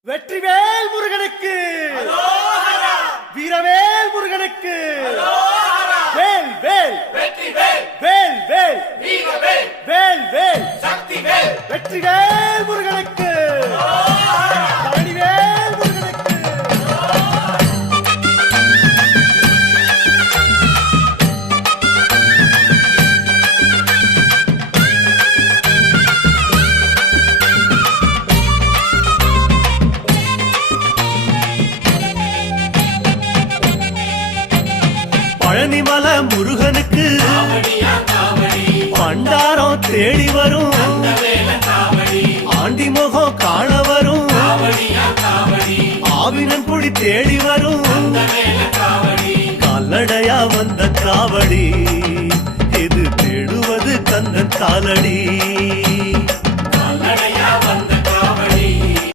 வெற்றிவேல் முருகனுக்கு, வீரவேல் முருகனுக்கு, வேல் வேல் வேல் வேல் வேல் வேல் வெற்றிவேல் முருகனுக்கு, பழனிவேல் முருகனுக்கு. பழனிமல முருகனுக்கு பண்டாரம் தேடி வரும், ஆண்டி முகம் காண வரும், ஆவினன் குடி தேடி வரும், கால்நடையா வந்த காவடி இது தேடுவது கந்தன் காலடி.